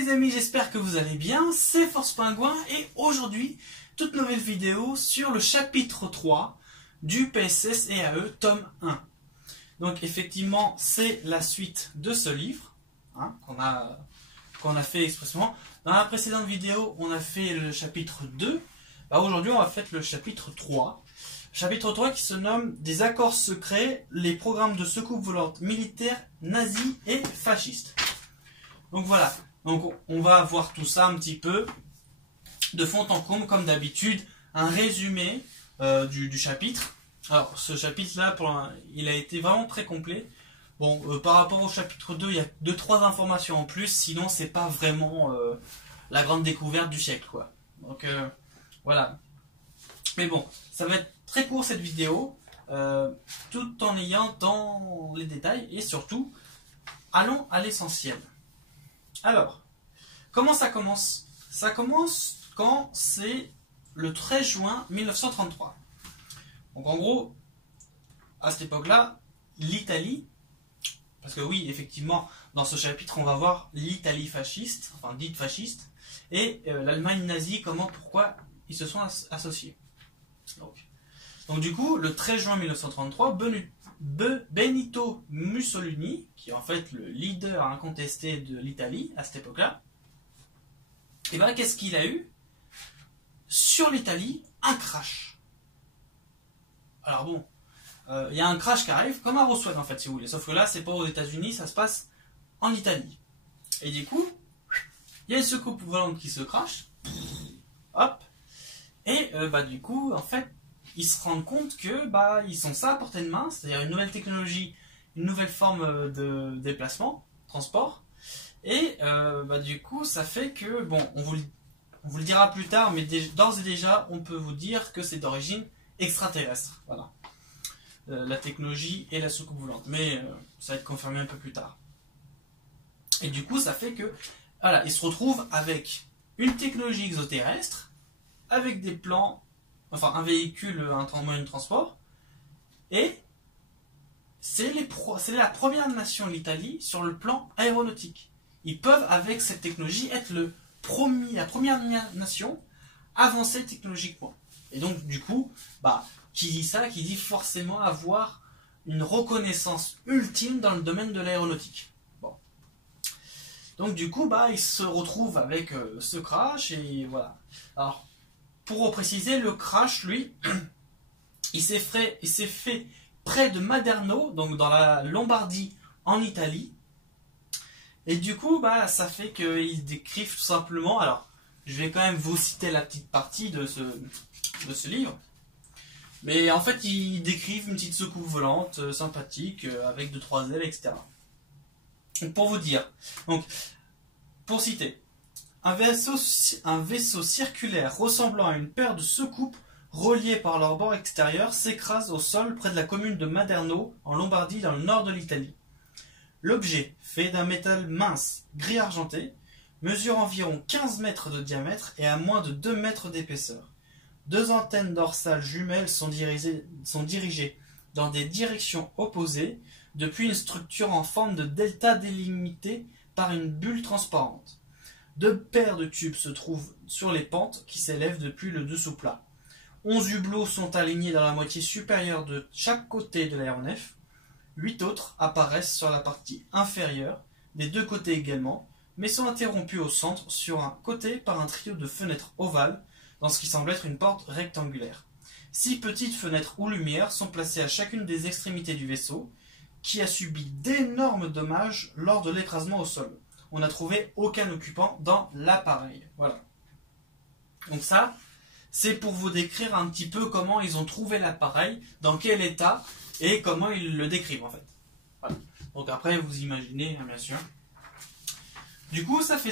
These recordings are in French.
les amis, j'espère que vous allez bien, c'est Force Pingouin et aujourd'hui, toute nouvelle vidéo sur le chapitre 3 du PSS EAE tome 1. Donc effectivement, c'est la suite de ce livre hein, qu'on a fait expressément. Dans la précédente vidéo, on a fait le chapitre 2. Aujourd'hui, on va faire le chapitre 3. Chapitre 3 qui se nomme « Des accords secrets, les programmes de secours volante militaires nazis et fascistes ». Donc voilà, donc on va voir tout ça un petit peu de fond en comble, comme d'habitude, un résumé du chapitre. Alors ce chapitre-là, il a été vraiment très complet. Bon, par rapport au chapitre 2, il y a 2-3 informations en plus, sinon c'est pas vraiment la grande découverte du siècle, quoi. Donc voilà. Mais bon, ça va être très court cette vidéo, tout en ayant dans les détails, et surtout, allons à l'essentiel. Alors, comment ça commence? Ça commence quand c'est le 13 juin 1933. Donc en gros, à cette époque-là, l'Italie, parce que oui, effectivement, dans ce chapitre, on va voir l'Italie fasciste, enfin dite fasciste, et l'Allemagne nazie, pourquoi ils se sont associés. Donc du coup, le 13 juin 1933, Benito Mussolini, qui est en fait le leader incontesté de l'Italie à cette époque-là, et bien qu'est-ce qu'il a eu? Sur l'Italie, un crash. Alors bon, il y a un crash qui arrive, comme à Roswell en fait, si vous voulez, sauf que là, c'est pas aux États-Unis, ça se passe en Italie. Et du coup, il y a une secoupe volante qui se crache, hop, et du coup, en fait, ils se rendent compte que ils sont ça à portée de main, c'est-à-dire une nouvelle technologie, une nouvelle forme de déplacement, transport, et du coup ça fait que, bon, on vous le dira plus tard, mais d'ores et déjà on peut vous dire que c'est d'origine extraterrestre, voilà, la technologie et la soucoupe volante, mais ça va être confirmé un peu plus tard. Et du coup ça fait que, voilà, ils se retrouvent avec une technologie exoterrestre, avec des plans, enfin un véhicule, un moyen de transport, et c'est la première nation, l'Italie, sur le plan aéronautique. Ils peuvent, avec cette technologie, être la première nation avancée technologiquement. Et donc, du coup, qui dit ça, qui dit forcément avoir une reconnaissance ultime dans le domaine de l'aéronautique. Bon. Donc, du coup, ils se retrouvent avec ce crash, et voilà. Alors, pour préciser, le crash, lui, il s'est fait près de Maderno, donc dans la Lombardie, en Italie. Et du coup, ça fait qu'ils décrivent tout simplement. Alors, je vais quand même vous citer la petite partie de ce livre. Mais en fait, ils décrivent une petite secoupe volante sympathique, avec 2-3 ailes, etc. Donc, pour vous dire, donc, pour citer. Un vaisseau circulaire ressemblant à une paire de secoupes reliées par leur bord extérieur s'écrase au sol près de la commune de Maderno, en Lombardie, dans le nord de l'Italie. L'objet, fait d'un métal mince, gris argenté, mesure environ 15 mètres de diamètre et à moins de 2 mètres d'épaisseur. 2 antennes dorsales jumelles sont dirigées dans des directions opposées depuis une structure en forme de delta délimitée par une bulle transparente. 2 paires de tubes se trouvent sur les pentes qui s'élèvent depuis le dessous plat. 11 hublots sont alignés dans la moitié supérieure de chaque côté de l'aéronef. 8 autres apparaissent sur la partie inférieure, des 2 côtés également, mais sont interrompus au centre sur un côté par un trio de fenêtres ovales dans ce qui semble être une porte rectangulaire. 6 petites fenêtres ou lumières sont placées à chacune des extrémités du vaisseau, qui a subi d'énormes dommages lors de l'écrasement au sol. On n'a trouvé aucun occupant dans l'appareil. Voilà. Donc ça, c'est pour vous décrire un petit peu comment ils ont trouvé l'appareil, dans quel état, et comment ils le décrivent en fait. Voilà. Donc après, vous imaginez, bien sûr. Du coup, ça fait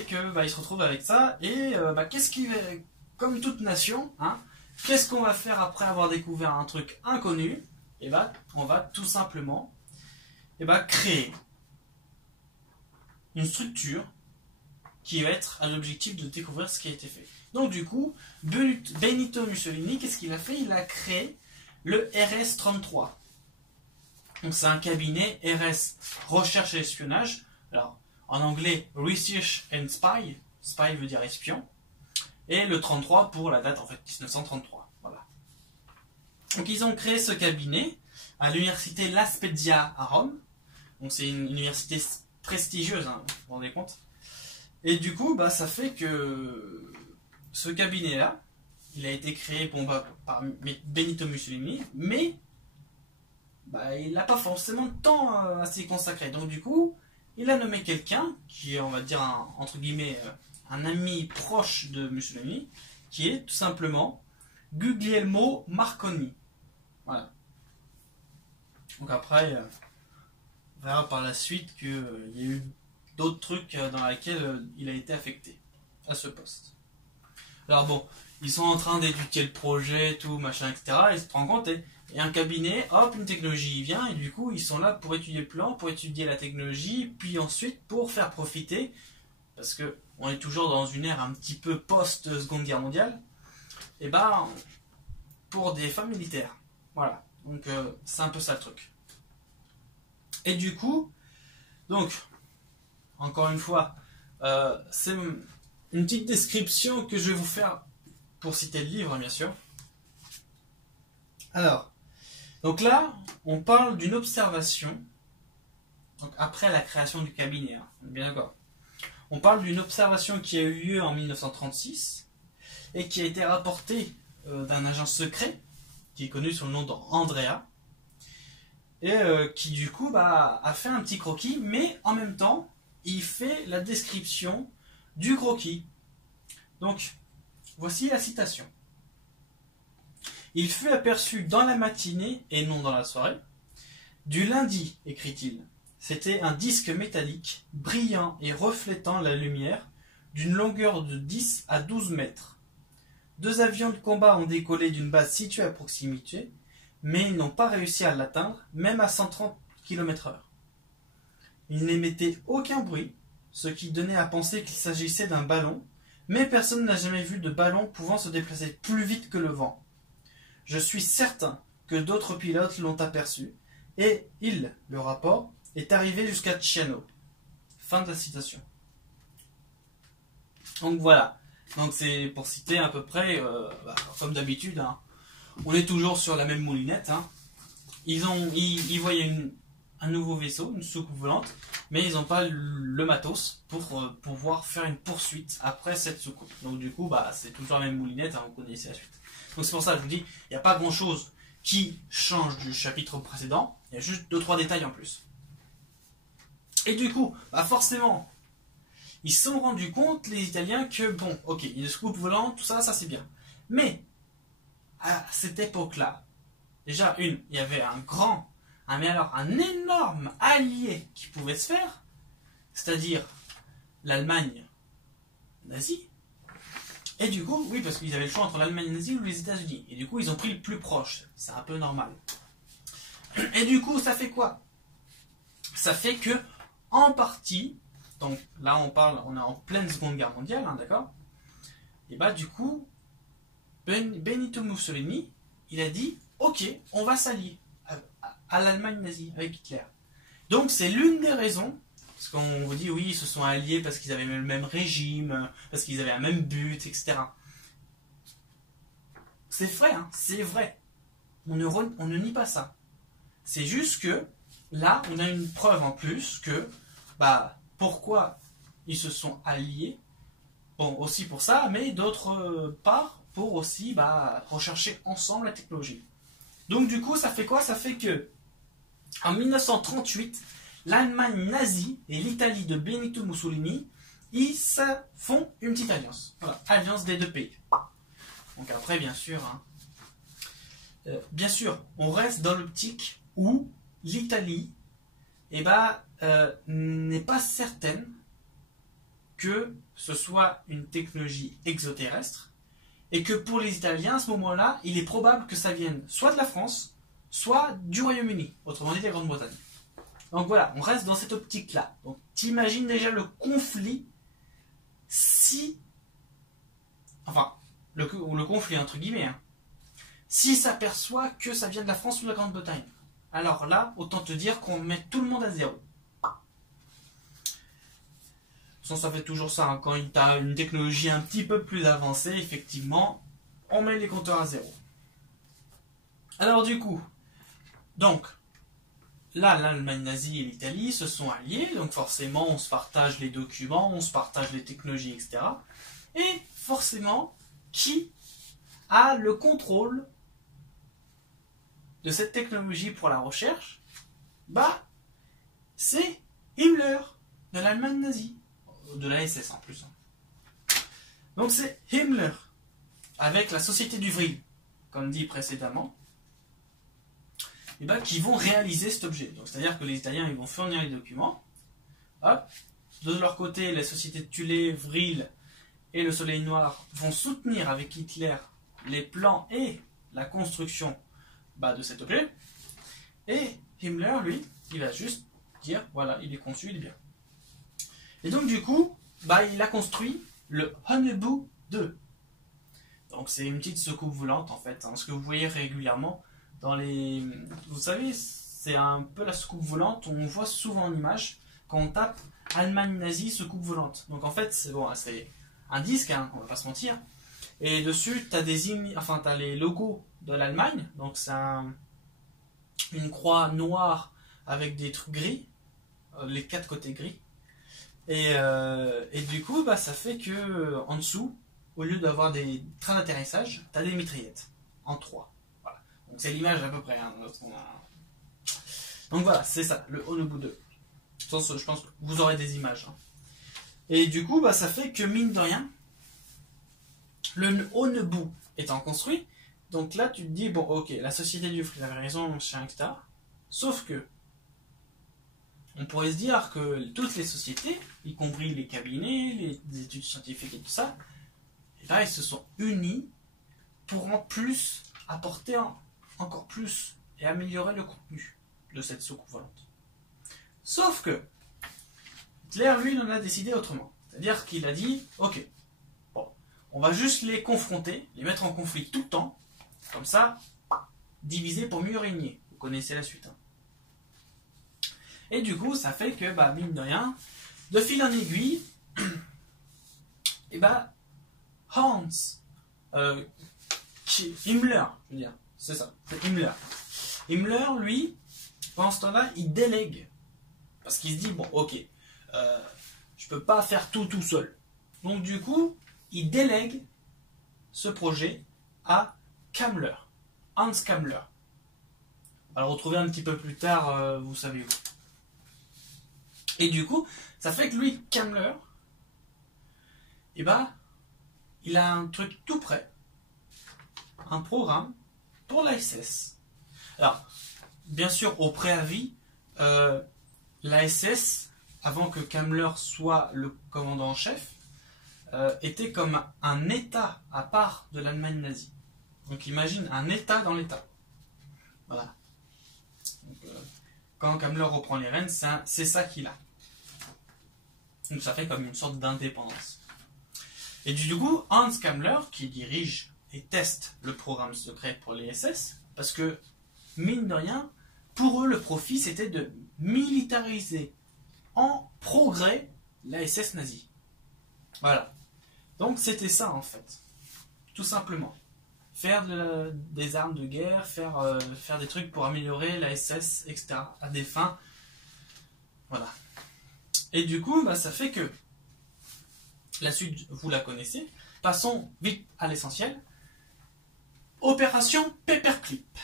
que ils se retrouvent avec ça, et comme toute nation, qu'est-ce qu'on va faire après avoir découvert un truc inconnu? Et on va tout simplement créer une structure qui va être à l'objectif de découvrir ce qui a été fait. Donc du coup, Benito Mussolini, qu'est-ce qu'il a fait? Il a créé le RS-33. Donc c'est un cabinet RS, recherche et espionnage. Alors, en anglais Research and Spy, spy veut dire espion, et le 33 pour la date en fait 1933. Voilà. Donc ils ont créé ce cabinet à l'université La Spezia à Rome. Donc c'est une université prestigieuse, hein, vous vous rendez compte. Et du coup, bah, ça fait que ce cabinet-là, il a été créé par Benito Mussolini, mais bah, il n'a pas forcément de temps à s'y consacrer. Donc du coup, il a nommé quelqu'un qui est, on va dire, entre guillemets, un ami proche de Mussolini, qui est tout simplement Guglielmo Marconi. Voilà. Donc après, on verra par la suite qu'il y a eu d'autres trucs dans lesquels il a été affecté à ce poste. Alors bon, ils sont en train d'étudier le projet, tout, machin, etc. Ils se rendent compte, et un cabinet, hop, une technologie vient, et du coup, ils sont là pour étudier le plan, pour étudier la technologie, puis ensuite pour faire profiter, parce que on est toujours dans une ère un petit peu post-Seconde Guerre mondiale, et ben, pour des fins militaires. Voilà, donc c'est un peu ça le truc. Et du coup, donc, encore une fois, c'est une petite description que je vais vous faire pour citer le livre, bien sûr. Alors, donc là, on parle d'une observation, donc après la création du cabinet, hein, on est bien d'accord. On parle d'une observation qui a eu lieu en 1936 et qui a été rapportée d'un agent secret qui est connu sous le nom d'Andrea et qui du coup a fait un petit croquis, mais en même temps, il fait la description du croquis. Donc, voici la citation. Il fut aperçu dans la matinée, et non dans la soirée, du lundi, écrit-il. C'était un disque métallique, brillant et reflétant la lumière, d'une longueur de 10 à 12 mètres. 2 avions de combat ont décollé d'une base située à proximité, mais ils n'ont pas réussi à l'atteindre, même à 130 km/h. Ils n'émettaient aucun bruit, ce qui donnait à penser qu'il s'agissait d'un ballon, mais personne n'a jamais vu de ballon pouvant se déplacer plus vite que le vent. Je suis certain que d'autres pilotes l'ont aperçu, et le rapport, est arrivé jusqu'à Ciano. Fin de la citation. Donc voilà. Donc c'est pour citer à peu près, comme d'habitude, hein, on est toujours sur la même moulinette. Hein. Ils voyaient un nouveau vaisseau, une soucoupe volante, mais ils n'ont pas le matos pour pouvoir faire une poursuite après cette soucoupe. Donc du coup, c'est toujours la même moulinette, hein, vous connaissez la suite. Donc c'est pour ça que je vous dis, il n'y a pas grand chose qui change du chapitre précédent, il y a juste 2-3 détails en plus. Et du coup, forcément, ils se sont rendus compte, les Italiens, que bon, ok, il y a des soucoupes volantes, tout ça, ça c'est bien. Mais, à cette époque-là, déjà, il y avait un énorme allié qui pouvait se faire, c'est-à-dire l'Allemagne nazie. Et du coup, oui, parce qu'ils avaient le choix entre l'Allemagne nazie ou les États-Unis. Et du coup, ils ont pris le plus proche. C'est un peu normal. Et du coup, ça fait quoi? Ça fait que, en partie, donc là on est en pleine Seconde Guerre mondiale, hein, d'accord? Et du coup, Benito Mussolini, il a dit, ok, on va s'allier à l'Allemagne nazie, avec Hitler. Donc c'est l'une des raisons, parce qu'on vous dit, oui, ils se sont alliés parce qu'ils avaient le même régime, parce qu'ils avaient un même but, etc. C'est vrai, hein, c'est vrai. On ne nie pas ça. C'est juste que, là, on a une preuve en plus que, pourquoi ils se sont alliés. Bon, aussi pour ça, mais d'autre part, pour aussi rechercher ensemble la technologie. Donc du coup, ça fait quoi? Ça fait que, en 1938, l'Allemagne nazie et l'Italie de Benito Mussolini, ils font une petite alliance. Voilà, alliance des deux pays. Donc après, bien sûr, on reste dans l'optique où l'Italie, n'est pas certaine que ce soit une technologie exoterrestre, et que pour les Italiens, à ce moment-là, il est probable que ça vienne soit de la France, soit du Royaume-Uni, autrement dit de la Grande-Bretagne. Donc voilà, on reste dans cette optique-là. Donc t'imagines déjà le conflit le conflit entre guillemets, hein, s'il s'aperçoit que ça vient de la France ou de la Grande-Bretagne. Alors là, autant te dire qu'on met tout le monde à zéro. Ça fait toujours ça, hein. Quand tu as une technologie un petit peu plus avancée, effectivement, on met les compteurs à zéro. Alors du coup, donc, là, l'Allemagne nazie et l'Italie se sont alliés, donc forcément, on se partage les documents, on se partage les technologies, etc. Et forcément, qui a le contrôle de cette technologie pour la recherche? Bah, c'est Himmler, de l'Allemagne nazie, de la SS en plus. Donc c'est Himmler, avec la société du Vril, comme dit précédemment, et bah, qui vont réaliser cet objet. Donc c'est-à-dire que les Italiens ils vont fournir les documents. Hop. De leur côté, les sociétés de Thulé, Vril et le Soleil Noir vont soutenir avec Hitler les plans et la construction de cet objet. Et Himmler, lui, il va juste dire, voilà, il est conçu, il est bien. Et donc du coup, il a construit le Honnebu 2. Donc c'est une petite soucoupe volante en fait, hein, ce que vous voyez régulièrement dans les... Vous savez, c'est un peu la soucoupe volante, on voit souvent en image quand on tape Allemagne nazie soucoupe volante. Donc en fait, c'est bon, c'est un disque, hein, on va pas se mentir. Et dessus, tu as t'as les logos de l'Allemagne, donc c'est une croix noire avec des trucs gris, les 4 côtés gris. Et du coup, ça fait que en dessous, au lieu d'avoir des trains d'atterrissage, tu as des mitraillettes en 3. Voilà. Donc c'est l'image à peu près. Hein, donc voilà, c'est ça, le Honnebu 2. Je pense que vous aurez des images. Hein. Et du coup, ça fait que mine de rien, le Honnebu étant construit, donc là tu te dis, bon ok, la société du Vril avait raison, etc. Sauf que, on pourrait se dire que toutes les sociétés, y compris les cabinets, les études scientifiques et tout ça, et là ils se sont unis pour en plus apporter encore plus et améliorer le contenu de cette soucoupe volante. Sauf que Hitler, lui, en a décidé autrement. C'est-à-dire qu'il a dit, ok, bon, on va juste les confronter, les mettre en conflit tout le temps, comme ça, diviser pour mieux régner. Vous connaissez la suite. Hein. Et du coup, ça fait que, mine de rien, de fil en aiguille, et Hans, Himmler, je veux dire, c'est ça, c'est Himmler. Himmler, lui, pendant ce temps-là, il délègue. Parce qu'il se dit, bon, ok, je peux pas faire tout seul. Donc du coup, il délègue ce projet à Kammler, Hans Kammler. On va le retrouver un petit peu plus tard, vous savez où. Et du coup, ça fait que lui, Kammler, il a un truc tout prêt, un programme pour la SS. Alors, bien sûr, au préavis, la SS, avant que Kammler soit le commandant en chef, était comme un État à part de l'Allemagne nazie. Donc imagine un État dans l'État. Voilà. Donc, quand Kammler reprend les rênes, c'est ça qu'il a. Donc ça fait comme une sorte d'indépendance. Et du coup, Hans Kammler, qui dirige et teste le programme secret pour les SS, parce que, mine de rien, pour eux, le profit, c'était de militariser en progrès la SS nazie. Voilà. Donc c'était ça, en fait. Tout simplement. Faire des armes de guerre, faire des trucs pour améliorer la SS, etc. à des fins. Voilà. Et du coup, ça fait que la suite, vous la connaissez. Passons vite à l'essentiel. Opération Paperclip.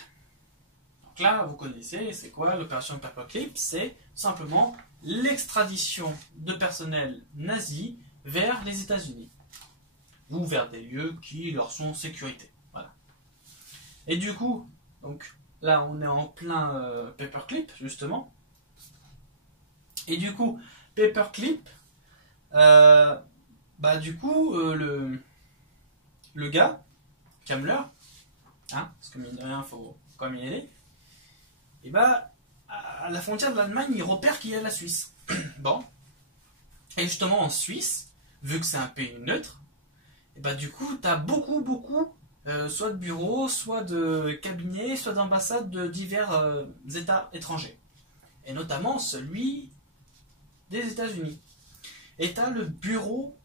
Donc là, vous connaissez, c'est quoi l'opération Paperclip? C'est simplement l'extradition de personnel nazi vers les États-Unis. Ou vers des lieux qui leur sont en sécurité. Voilà. Et du coup, donc là, on est en plein Paperclip, justement. Et du coup, Paperclip, du coup, le gars, Kammler, hein, parce que mine de rien, il faut quand même y aller, et à la frontière de l'Allemagne, il repère qu'il y a la Suisse. Bon. Et justement, en Suisse, vu que c'est un pays neutre, et du coup, tu as beaucoup, soit de bureaux, soit de cabinets, soit d'ambassades de divers États étrangers. Et notamment celui des États-Unis. et tu as le bureau,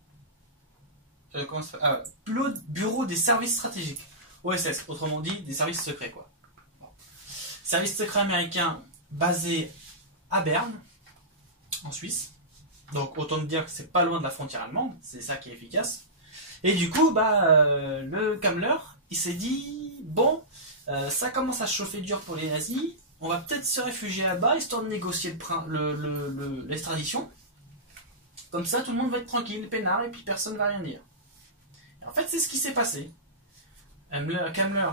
bureau des services stratégiques, OSS, autrement dit des services secrets quoi. Bon. Service secret américain basé à Berne, en Suisse. Donc autant te dire que c'est pas loin de la frontière allemande, c'est ça qui est efficace. Et du coup, le Kammler, il s'est dit, bon, ça commence à chauffer dur pour les nazis, on va peut-être se réfugier là-bas, histoire de négocier l'extradition. Comme ça, tout le monde va être tranquille, peinard, et puis personne ne va rien dire. Et en fait, c'est ce qui s'est passé. Kammler,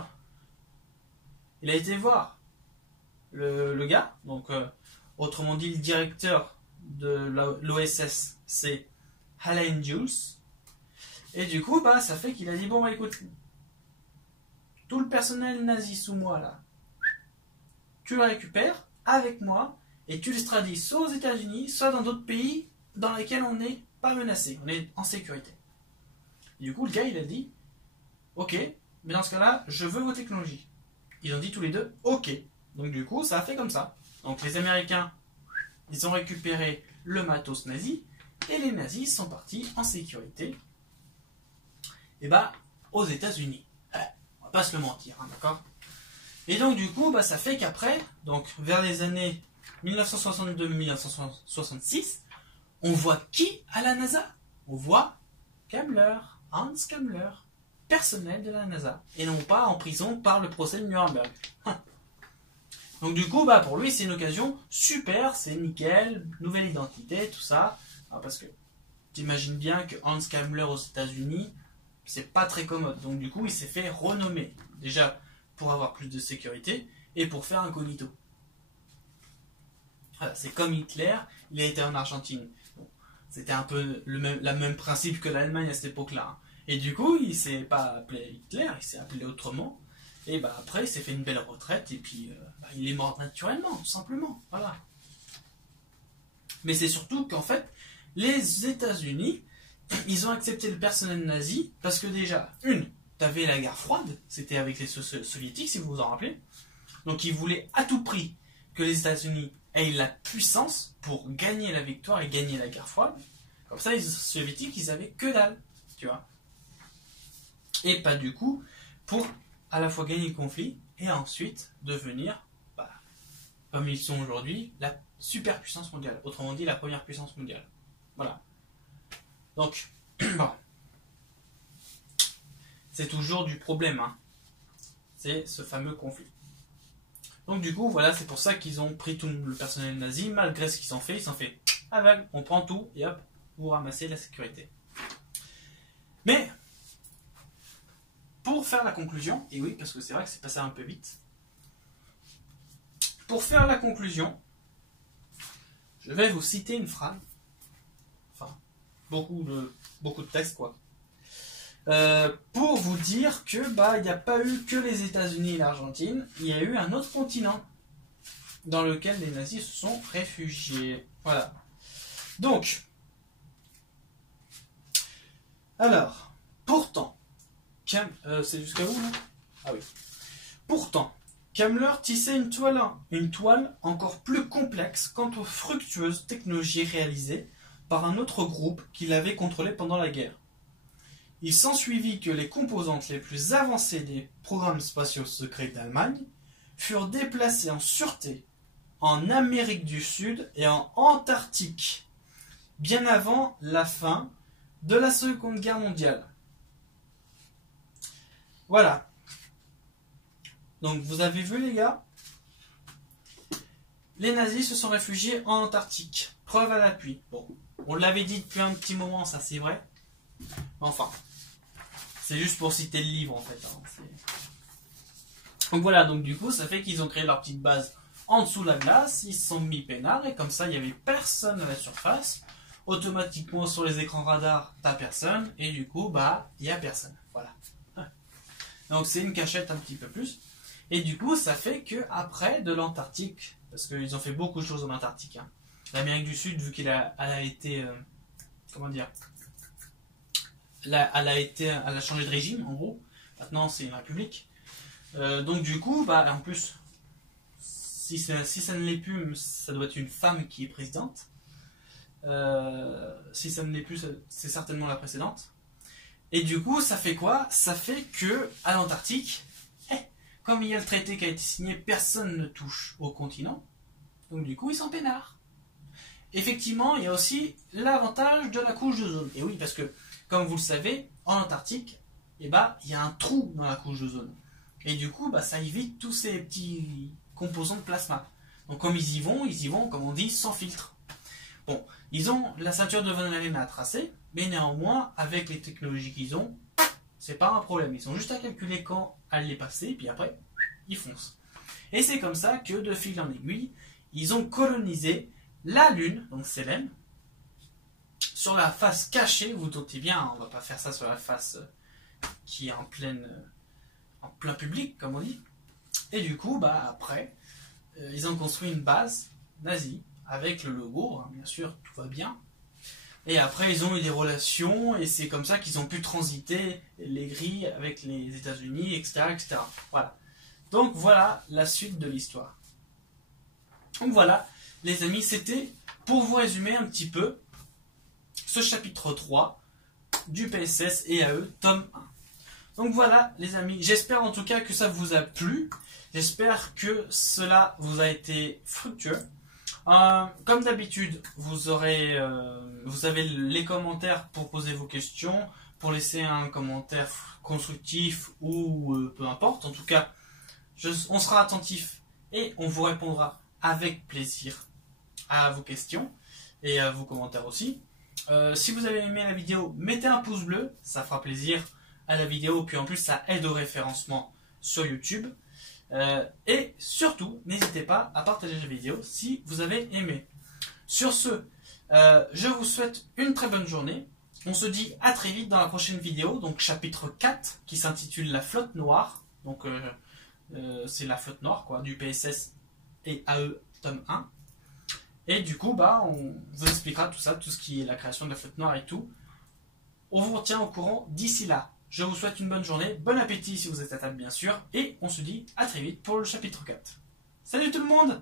il a été voir le gars, donc autrement dit le directeur de l'OSS, c'est Alan Jules. Et du coup, ça fait qu'il a dit, bon, écoute, tout le personnel nazi sous moi, là, tu le récupères avec moi, et tu l'extradies soit aux États-Unis, soit dans d'autres pays dans lesquels on n'est pas menacé, on est en sécurité. Et du coup, le gars, il a dit, ok, mais dans ce cas-là, je veux vos technologies. Ils ont dit tous les deux, ok. Donc du coup, ça a fait comme ça. Donc les Américains, ils ont récupéré le matos nazi, et les nazis sont partis en sécurité, et aux États-Unis. On va pas se le mentir, hein, d'accord? Et donc du coup, ça fait qu'après, donc vers les années 1962-1966, on voit qui à la NASA? On voit Kammler, Hans Kammler, personnel de la NASA, et non pas en prison par le procès de Nuremberg. Donc du coup, pour lui, c'est une occasion super, c'est nickel, nouvelle identité, tout ça, parce que t'imagines bien que Hans Kammler aux États-Unis, c'est pas très commode. Donc du coup, il s'est fait renommer, déjà pour avoir plus de sécurité et pour faire incognito. Voilà, c'est comme Hitler, il a été en Argentine. Bon, c'était un peu le même principe que l'Allemagne à cette époque-là. Hein. Et du coup, il s'est pas appelé Hitler, il s'est appelé autrement. Et après, il s'est fait une belle retraite et puis il est mort naturellement, tout simplement. Voilà. Mais c'est surtout qu'en fait, les États-Unis, ils ont accepté le personnel nazi parce que déjà, t'avais la guerre froide, c'était avec les soviétiques, si vous vous en rappelez. Donc ils voulaient à tout prix que les États-Unis aient la puissance pour gagner la victoire et gagner la guerre froide. Comme ça, les soviétiques, ils avaient que dalle, tu vois. Et pas du coup pour à la fois gagner le conflit et ensuite devenir, comme ils sont aujourd'hui, la superpuissance mondiale. Autrement dit, la première puissance mondiale. Voilà. Donc, bon. C'est toujours du problème, hein. C'est ce fameux conflit. Donc du coup, voilà, c'est pour ça qu'ils ont pris tout le personnel nazi, malgré ce qu'ils ont fait, aveugle, on prend tout, et hop, vous ramassez la sécurité. Mais, pour faire la conclusion, et oui, parce que c'est vrai que c'est passé un peu vite, pour faire la conclusion, je vais vous citer une phrase, enfin, beaucoup de textes, quoi. Pour vous dire que il n'y a pas eu que les États-Unis et l'Argentine, il y a eu un autre continent dans lequel les nazis se sont réfugiés. Voilà. Donc, alors, pourtant, c'est jusqu'à vous, non? Ah oui. Pourtant, Kammler tissait une toile encore plus complexe quant aux fructueuses technologies réalisées par un autre groupe qu'il avait contrôlé pendant la guerre. Il s'ensuivit que les composantes les plus avancées des programmes spatiaux secrets d'Allemagne furent déplacées en sûreté en Amérique du Sud et en Antarctique, bien avant la fin de la Seconde Guerre mondiale. Voilà. Donc vous avez vu les gars, les nazis se sont réfugiés en Antarctique. Preuve à l'appui. Bon, on l'avait dit depuis un petit moment, ça c'est vrai. Enfin, c'est juste pour citer le livre en fait. Hein. Donc voilà, donc du coup, ça fait qu'ils ont créé leur petite base en dessous de la glace, ils se sont mis peinards et comme ça, il n'y avait personne à la surface. Automatiquement, sur les écrans radars, t'as personne et du coup, il n'y a personne. Voilà. Donc c'est une cachette un petit peu plus. Et du coup, ça fait que après de l'Antarctique, parce qu'ils ont fait beaucoup de choses en Antarctique. Hein. L'Amérique du Sud, vu qu'elle a été, comment dire, elle a changé de régime en gros. Maintenant, c'est une république. Donc du coup, en plus, si ça ne l'est plus, ça doit être une femme qui est présidente. Si ça ne l'est plus, c'est certainement la précédente. Et du coup, ça fait quoi? Ça fait que à l'Antarctique, comme il y a le traité qui a été signé, personne ne touche au continent. Donc du coup, ils sont peinards. Effectivement, il y a aussi l'avantage de la couche d'ozone. Et oui, parce que, comme vous le savez, en Antarctique, il y a un trou dans la couche d'ozone. Et du coup, ça évite tous ces petits composants de plasma. Donc comme ils y vont, comme on dit, sans filtre. Bon, ils ont la ceinture de Von Allen à tracer, mais néanmoins, avec les technologies qu'ils ont, c'est pas un problème. Ils ont juste à calculer quand elle les passer, puis après, ils foncent. Et c'est comme ça que, de fil en aiguille, ils ont colonisé la Lune, donc Sélène, sur la face cachée. Vous doutez bien, on va pas faire ça sur la face qui est en plein public, comme on dit. Et du coup, après, ils ont construit une base nazie avec le logo, hein, bien sûr, tout va bien. Et après, ils ont eu des relations, et c'est comme ça qu'ils ont pu transiter les grilles avec les États-Unis, etc., etc. Voilà. Donc voilà la suite de l'histoire. Donc voilà, les amis, c'était pour vous résumer un petit peu ce chapitre 3 du PSS EAE tome 1. Donc voilà, les amis, j'espère en tout cas que ça vous a plu. J'espère que cela vous a été fructueux. Comme d'habitude, vous avez les commentaires pour poser vos questions, pour laisser un commentaire constructif ou peu importe. En tout cas, on sera attentif et on vous répondra avec plaisir à vos questions et à vos commentaires aussi. Si vous avez aimé la vidéo, mettez un pouce bleu, ça fera plaisir à la vidéo, puis en plus ça aide au référencement sur YouTube. Et surtout, n'hésitez pas à partager la vidéo si vous avez aimé. Sur ce, je vous souhaite une très bonne journée. On se dit à très vite dans la prochaine vidéo, donc chapitre 4, qui s'intitule La flotte noire. Donc c'est la flotte noire quoi, du PSS et AE tome 1. Et du coup, on vous expliquera tout ça, tout ce qui est la création de la flotte noire et tout. On vous retient au courant d'ici là. Je vous souhaite une bonne journée, bon appétit si vous êtes à table bien sûr, et on se dit à très vite pour le chapitre 4. Salut tout le monde!